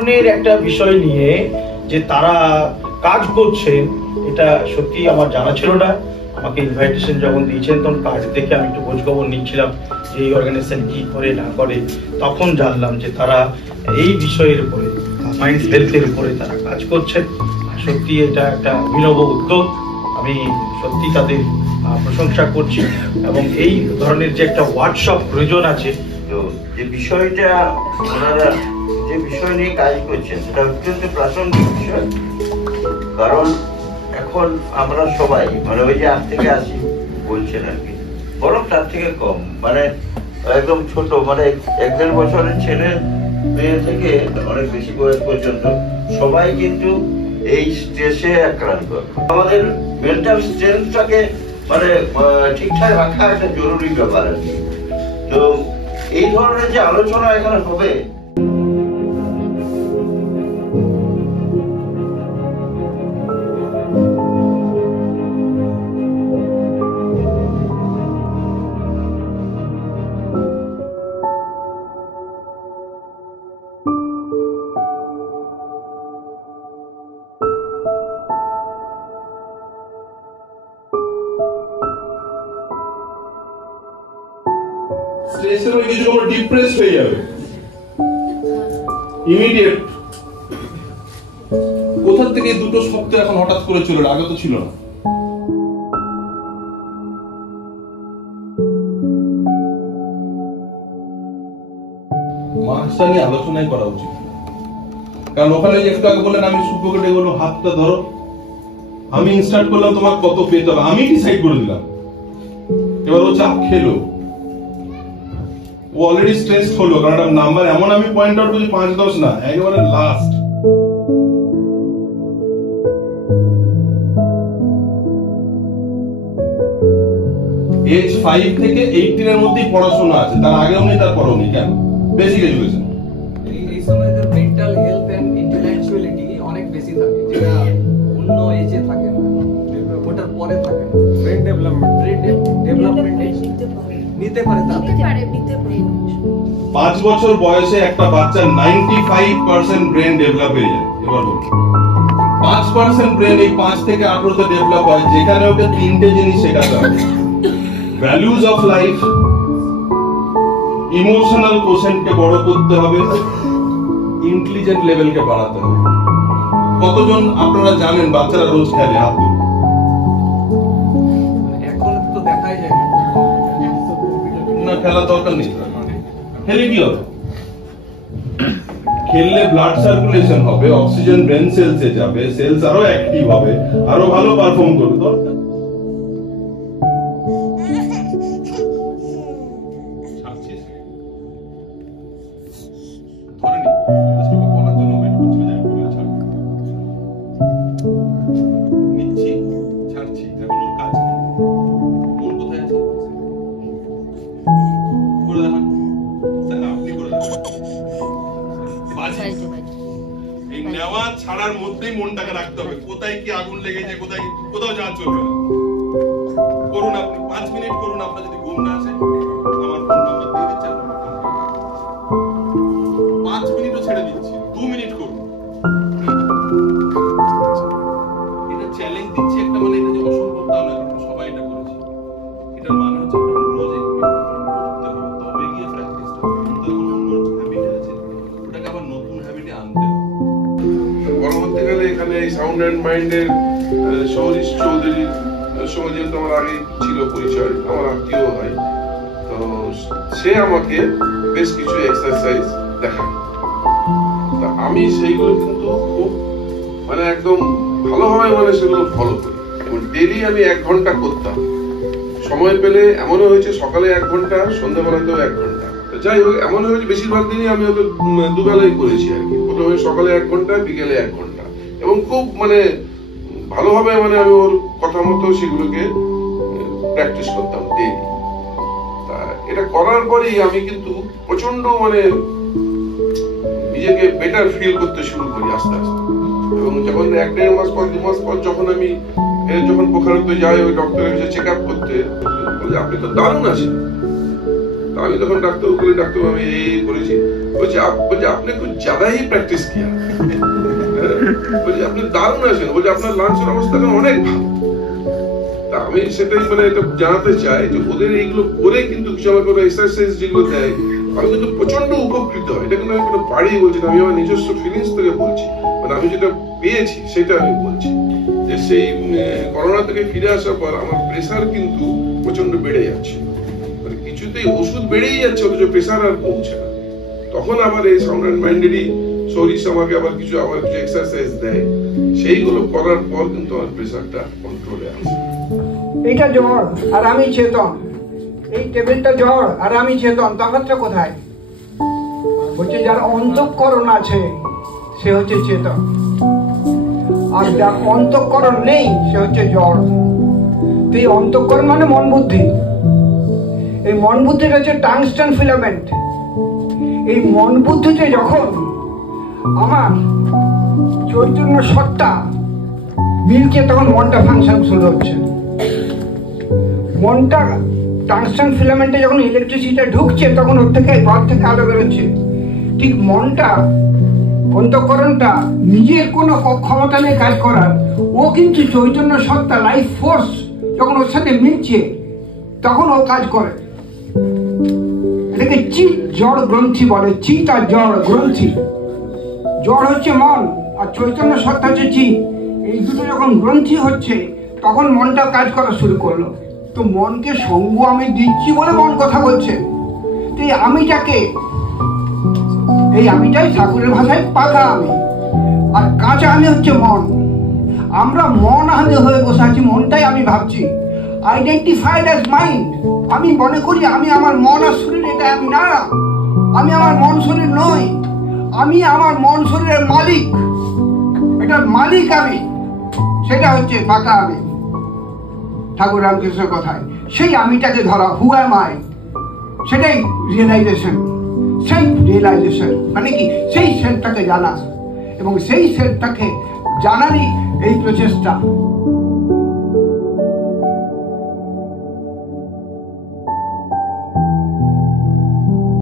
ধরনের একটা বিষয় নিয়ে যে তারা কাজ করছেন, এটা সত্যি আমার জানা ছিল না। আমাকে ইনভাইটেশন যখন দিয়েছেন তখন কাজ দেখে আমি একটু খোঁজখবর নিচ্ছিলাম যে এই অর্গানাইজেশন কি করে না করে, তখন জানলাম যে তারা এই বিষয়ের উপরে, মাইন্ড হেলথের উপরে তারা কাজ করছেন। সত্যি এটা একটা অভিনব উদ্যোগ, আমি সত্যি তাদের প্রশংসা করছি। এবং এই ধরনের যে একটা ওয়ার্কশপ প্রয়োজন আছে, তো যে বিষয়টা ওনারা যে বিষয় নিয়ে কাজ করছেন সেটা অত্যন্ত প্রাসঙ্গিক বিষয়। কারণ এখন আমরা সবাই মানে ওই যে 8 থেকে 80 বলছেন আর কি, বরং তার থেকে কম, মানে একদম ছোট, মানে 1-1.5 বছরের ছেলে মেয়ে থেকে অনেক বেশি বয়স পর্যন্ত সবাই কিন্তু এই স্ট্রেসে আক্রান্ত। আমাদের মেন্টাল স্ট্রেংথটাকে মানে ঠিকঠাক রাখা একটা জরুরি ব্যাপার আর কি। তো এই ধরনের যে আলোচনা এখানে হবে, স্ট্রেসের ওই কিছু কোনো ডিপ্রেস হয়ে যাবে ইমিডিয়েট। কোথা থেকে দুটো শব্দ এখন হঠাৎ করে চলে, আগে তো ছিল না। মার্কসটা নিয়ে আলোচনাই করা উচিত, কারণ ওখানে একটু আগে বললেন আমি সুব্বকে ডেকে বললাম হাতটা ধরো, আমি ইনস্টার্ট করলাম তোমার কত পেতে হবে, আমি ডিসাইড করে দিলাম। এবার ও চাপ খেলো, ও অলরেডি স্ট্রেস হলো, কারণ নাম্বার এমন আমি পয়েন্ট আউট করছি 5-10 না, একেবারে লাস্ট। এজ 5 থেকে 18 এর মধ্যেই পড়াশোনা আছে, তার আগেও নেই তার পরেও নেই। কেন? Basic education. এই সময় যে মেন্টাল হেলথ এন্ড ইন্টেলেকচুয়ালিটি অনেক বেশি থাকে, যেটা অন্য এজে থাকে না, ওটার পরে থাকে। ব্রেন ডেভেলপমেন্টে নিতে পারে 5 বছর বয়সে একটা বাচ্চা 95% ব্রেন ডেভেলপ হয়ে যায়। এবার বলুন 5% ব্রেন এই 5 থেকে 18 তে ডেভেলপ হয়, যেখানে ওকে 3টে জিনিস শেখাতে হবে: ভ্যালুজ অফ লাইফ, ইমোশনাল কোশেন্টকে বড় করতে হবে, ইন্টেলিজেন্ট লেভেলকে বাড়াতে হবে। কতজন আপনারা জানেন বাচ্চারা রোজ খেলে? হাত তুলুন। এখন তো দেখাই যায় না, খেলা দরকার নেই। খেলে কি হবে? খেললে ব্লাড সার্কুলেশন হবে, অক্সিজেন ব্রেন সেলসে যাবে, সেলস আরো অ্যাক্টিভ হবে, আরো ভালো পারফর্ম করবে। দরকার ছাড়ার মধ্যেই মনটাকে রাখতে হবে, কোথায় কি আগুন লেগেছে, কোথাও যাওয়া চলবে না। করুন আপনি 5 মিনিট করুন, আপনার যদি ঘুম না আসে আমার ফোন নাম্বার দিয়ে দিচ্ছি, 5 মিনিটও ছেড়ে দিচ্ছি, 2 মিনিট করুন। এটা চ্যালেঞ্জ দিচ্ছি একটা, মানে এটা যে অসম্ভব তা নয়, কিন্তু সবাই এটা করেছে। এটার মানে হচ্ছে আপনাকে রোজ করতে হবে, তবে গিয়ে প্র্যাকটিসটা হবে। অন্য হ্যাবিট আছে, ওটাকে আবার নতুন হ্যাবিটে আনতে হবে। পরবর্তীকালে এখানে এই সাউন্ড অ্যান্ড মাইন্ডের সৌরিশ চৌধুরীর সঙ্গে যেহেতু আমার আগে ছিল পরিচয়, আমার আত্মীয় হয়, তো সে আমাকে বেশ কিছু এক্সারসাইজ দেখায়। তা আমি সেইগুলো কিন্তু খুব মানে একদম ভালোভাবে মানে সেগুলো ফলো করি, এবং ডেলি আমি 1 ঘন্টা করতাম। সময় পেলে এমনও হয়েছে সকালে 1 ঘন্টা, সন্ধ্যাবেলাতেও 1 ঘন্টা। যাই হোক, এমন হয়েছে বেশিরভাগ দিনই আমি হয়তো দুবেলাই করেছি আর কি। প্রথমে সকালে 1 ঘন্টা, বিকেলে 1 ঘন্টা, এবং খুব মানে ভালোভাবে মানে আমি ওর কথা মতো সেগুলোকে প্র্যাকটিস করতাম ডেইলি। তা এটা করার পরেই আমি কিন্তু প্রচন্ড মানে নিজেকে বেটার ফিল করতে শুরু করি আস্তে আস্তে। এবং যখন 1-1.5 মাস পর 2 মাস পর যখন আমি যখন বোখারোতে যাই ওই ডক্টরের কাছে চেক আপ করতে, আপনি তো দারুণ আছেন। আমি তখন ডাক্তারবাবু বলে, ডাক্তারবাবু আমি এই করেছি। বলছে আপনি খুব ज़्यादा ही प्रैक्टिस किया। বলছে আপনি দারুণ আছেন, বলছে আপনার লাঞ্চের অবস্থা এখন অনেক ভালো। তা আমি সেটাই মানে এটা জানাতে চাই যে ওদের এইগুলো করে কিন্তু কিছু আমার কোনো এক্সারসাইজ যেগুলো দেয় আমি কিন্তু প্রচন্ড উপকৃত হয়। এটা কিন্তু আমি কোনো বাড়িয়ে বলছি না, আমি আমার নিজস্ব ফিলিংস থেকে বলছি, মানে আমি যেটা পেয়েছি সেটা আমি বলছি। যে সেই করোনা থেকে ফিরে আসার পর আমার প্রেসার কিন্তু প্রচন্ড বেড়ে যাচ্ছে, মানে কিছুতেই ওষুধ বেড়েই যাচ্ছে অথচ প্রেসার আর কমছে না। তখন আবার এই সাউন্ড অ্যান্ড মাইন্ডেরই শরীর আমাকে আবার কিছু এক্সারসাইজ দেয়, সেইগুলো করার পর কিন্তু আমার প্রেসারটা কন্ট্রোলে আসে। এইটা জ্বর আর আমি চেতন, এই টেবিলটা জ্বর আর আমি চেতন, তফাৎটা কোথায়? বলছে যার অন্তঃকরণ আছে সে হচ্ছে চেতন, আর যার অন্তঃকরণ নেই সে হচ্ছে জ্বর। তো এই অন্তঃকরণ মানে মন বুদ্ধি, এই মন বুদ্ধিটা হচ্ছে টাংস্টান ফিলামেন্ট। এই মন বুদ্ধিতে যখন আমার চৈতন্য সত্তা মিলছে তখন মনটা ফাংশন শুরু হচ্ছে। মনটা টাংস্টান ফিলামেন্টে যখন ইলেকট্রিসিটি ঢুকছে তখন ওর থেকে ঘর থেকে আলো বেরোচ্ছে। ঠিক মনটা অন্তঃকরণটা নিজের কোনো ক্ষমতা নেই কাজ করার, ও কিন্তু চৈতন্য সত্তা লাইফ ফোর্স যখন ওর সাথে মিলছে তখন ও কাজ করে। এটাকে চিত জড় গ্রন্থি বলে, চিত আর জড় গ্রন্থি। জড় হচ্ছে মন আর চৈতন্য সত্তা হচ্ছে চিত। এই দুটো যখন গ্রন্থি হচ্ছে তখন মনটা কাজ করা শুরু করলো। তো মনকে সঙ্গ আমি দিচ্ছি বলে মন কথা বলছে। তো এই আমিটাকে, এই আমিটাই ঠাকুরের ভাষায় পাকা আমি, আর কাঁচা আমি হচ্ছে মন। আমরা মন আমি হয়ে বসে আছি, মনটাই আমি ভাবছি, আইডেন্টিফাইড অ্যাজ মাইন্ড। আমি মনে করি আমি আমার মন আর শরীর, এটা আমি না, আমি আমার মন শরীর নই, আমি আমার মন শরীরের মালিক, এটার মালিক আমি, সেটা হচ্ছে পাকা আমি। ঠাকুর রামকৃষ্ণের কথায় সেই আমিটাকে ধরা, হু অ্যাম আই, সেটাই রিয়েলাইজেশন। সেলফ রিয়েলাইজেশন মানে কি? সেই সেলফটাকে জানা, এবং সেই সেলফটাকে জানারই এই প্রচেষ্টা।